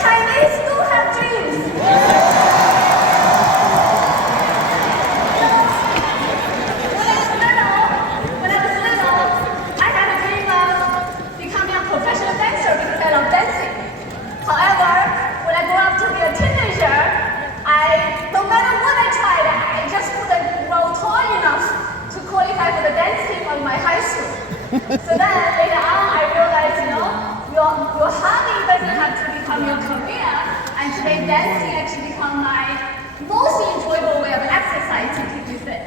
Chinese do have dreams. When I was little, I had a dream of becoming a professional dancer because I love dancing. However, when I grew up to be a teenager, no matter what I tried, I just couldn't grow tall enough to qualify for the dance team of my high school. So then later on, I realized, your hobby doesn't have to become your career, and today dancing actually become my most enjoyable way of exercise to keep you fit.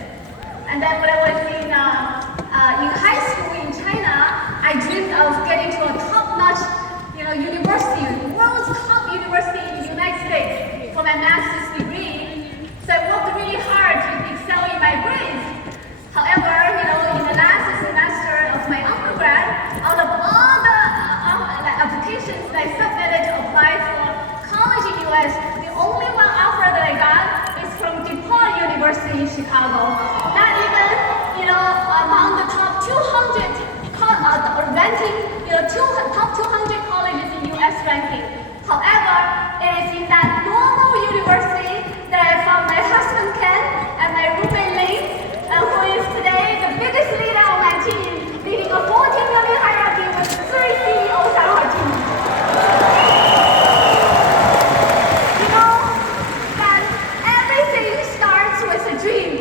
And then when I was in high school in China, I dreamed of getting to a top-notch, university, world's top university in the United States for my master's degree. So I worked really hard to excel in my grades. However, in the last semester of my undergrad, out of all the applications that I submitted to apply for college in US, the only one offer that I got is from DePaul University in Chicago. Not even, among the top 200 ranking, top 200 colleges in US ranking. However, it is in that normal university that I found my husband Ken and my roommate Ling, who is today the biggest leader on my team, leading a 14-million hierarchy with 3 CEOs on our team. That everything starts with a dream.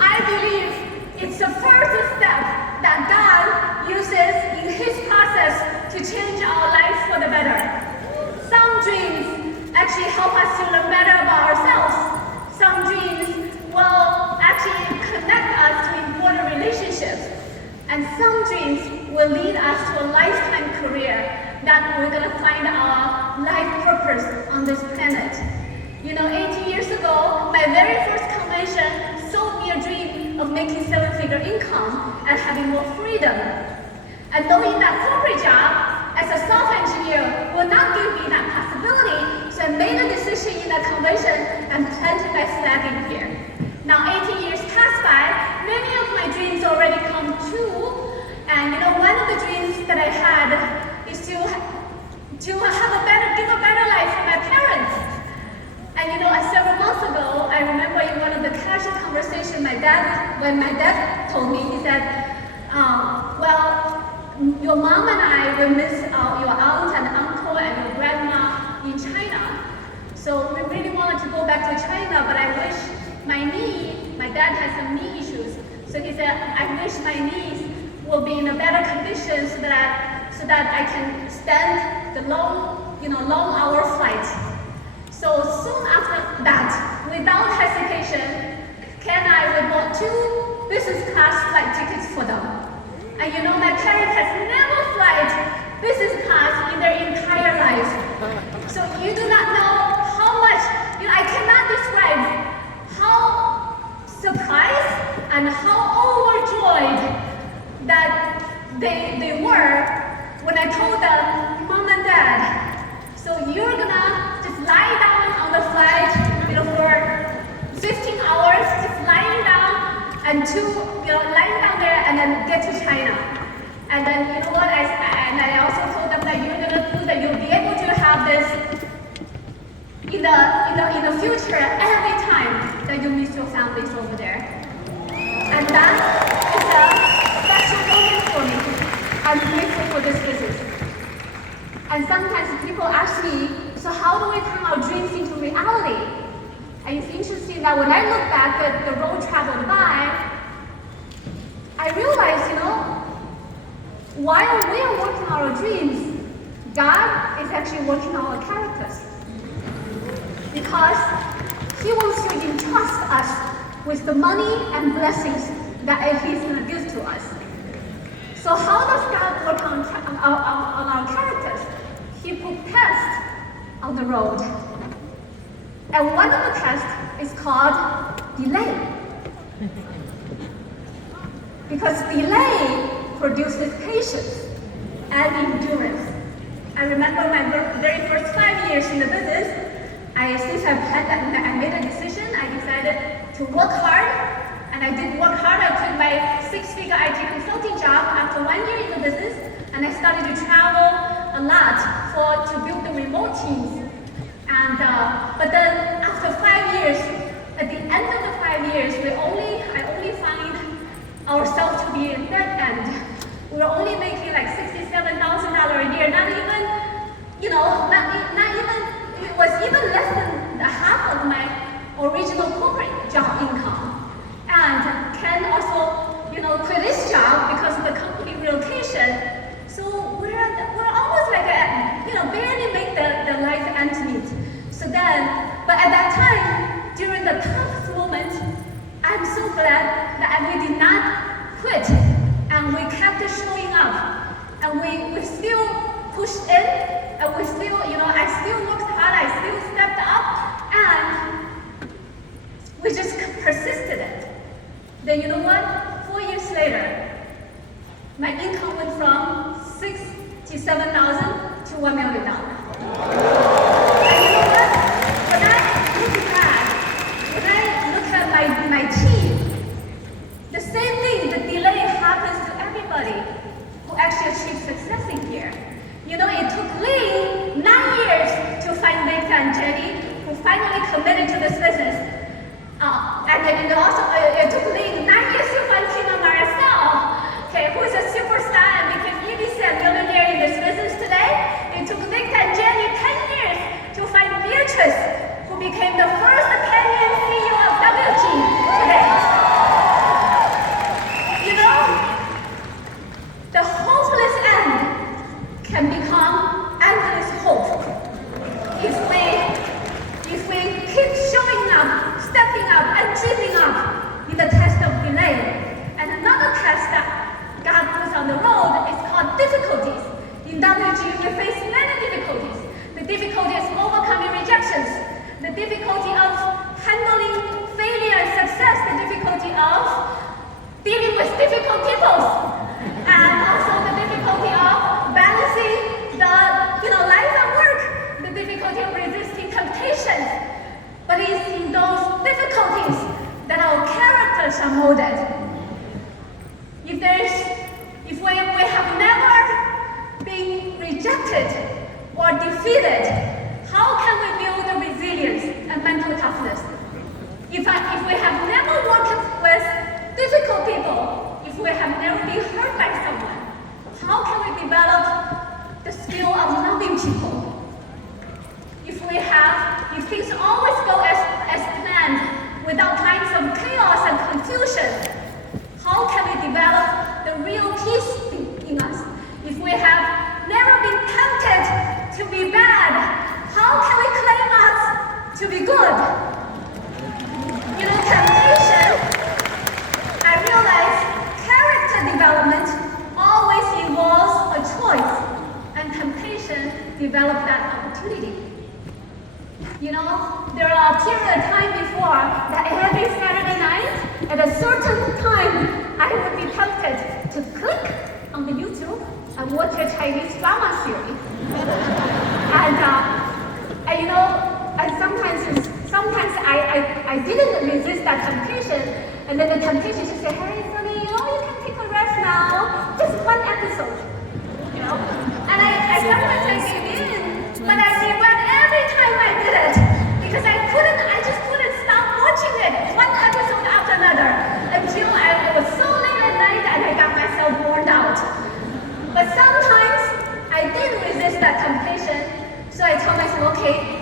I believe it's the first step that God uses in His process to change our lives for the better. Some dreams actually help us to learn better about ourselves. Some dreams will actually connect us to important relationships. And some dreams will lead us to a lifetime career that we're going to find our life purpose on this planet. 18 years ago, my very first convention sold me a dream of making 7-figure income and having more freedom. And knowing that corporate job as a software engineer will not give me that possibility, so I made a decision in that convention and planted my flag in here. Now 18 years passed by, many of my dreams already come true, and one of the dreams that I had is to give a better life for my parents. And several months ago, I remember in one of the casual conversations when my dad told me, he said, your mom and I will miss your aunt and uncle and your grandma in China. So we really wanted to go back to China, but I wish my dad has some knee issues. So he said, I wish my knees will be in a better condition so that I can stand the long hour flight. So soon after that, without hesitation, Ken and I bought 2 business class flight tickets for them. And my parents has never flown business class in their entire life. So you do not know how much, I cannot describe how surprised and how overjoyed that they were when I told them, Mom and Dad, so you're gonna just lie down on the flight, for 15 hours, just lying down and lying down there and then get to China. And then I also told them that you'll be able to have this in the future every time that you miss your families over there. And that is a special moment for me. I'm grateful for this visit. And sometimes people ask me, so how do we turn our dreams into reality? And it's interesting that when I look back at the road traveled by, I realize, while we are working on our dreams, God is actually working on our characters. Because He wants to entrust us with the money and blessings that He's going to give to us. So how does God work on our characters? He put tests on the road. And one of the tests is called delay. Because delay produces patience and endurance. I remember my very first 5 years in the business, since I made a decision, I decided to work hard, and I did work hard. I quit my 6-figure IT consulting job after 1 year in the business, and I started to travel a lot to build the remote teams. but then after 5 years, at the end of the 5 years, I only find ourselves to be in that end. We were only making like $67,000 a year, not even, not even, it was even less than the half of my original corporate job income. And Ken also, quit his job because of the company relocation. So we're almost like, barely make the life ends meet. So then, but at that time, during the toughest moment, I'm so glad that we did not quit, and we kept showing up, and we still pushed in, and we still, I still worked hard, I still stepped up, and we just persisted it. Then you know what? 4 years later, my income went from $67,000 to $1 million. And you know what? When I look back, when I look at my team, the same thing, the delay happens to everybody who actually achieved success in here. It took Lee 9 years to find Victor and Jenny, who finally committed to this business. And also, it took Lee 9 years to find Kim and Marcel, who is a superstar and became EBC and millionaire in this business today. It took Victor and Jenny 10 years to find Beatrice, who became the first Kenyan CEO of WFG today. The hopeless end can become endless hope if we keep showing up, stepping up, and dreaming up in the test of delay. And another test that God puts on the road is called difficulties. In WFG, we face many difficulties. The difficulty is overcoming rejections, the difficulty of handling failure and success, the difficulty of dealing with difficult people, and also the difficulty of balancing the life and work, the difficulty of resisting temptations. But it's in those difficulties that our characters are molded. If we have never been rejected or defeated, how can we build the resilience and mental toughness? If we have never worked with difficult people, if we have never been hurt by someone, how can we develop the skill of loving people? If things always go as planned without times of chaos and confusion, how can we develop the real peace in us? If we have never been tempted to be bad, how can we claim us to be good? Temptation, I realize character development always involves a choice, and temptation develops that opportunity. There are a period of time before that every Saturday night, at a certain time, I would be tempted to click on the YouTube and watch a Chinese drama series. And sometimes I didn't resist that temptation, and then the temptation to say, hey, honey, you can take a rest now, just one episode, And I sometimes I gave in, but I regret every time I did it, because I just couldn't stop watching it, one episode after another, until it was so late at night and I got myself worn out. But sometimes I did resist that temptation, so I told myself, okay,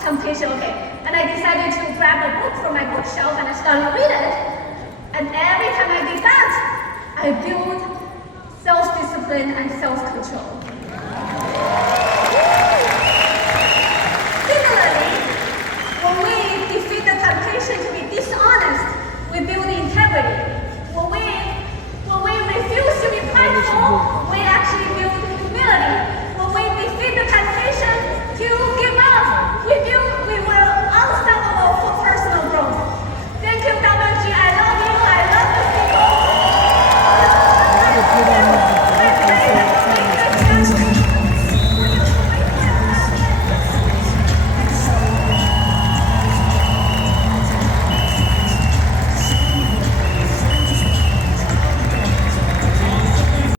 temptation, okay. And I decided to grab a book from my bookshelf and I started to read it. And every time I did that, I built self-discipline and self-control.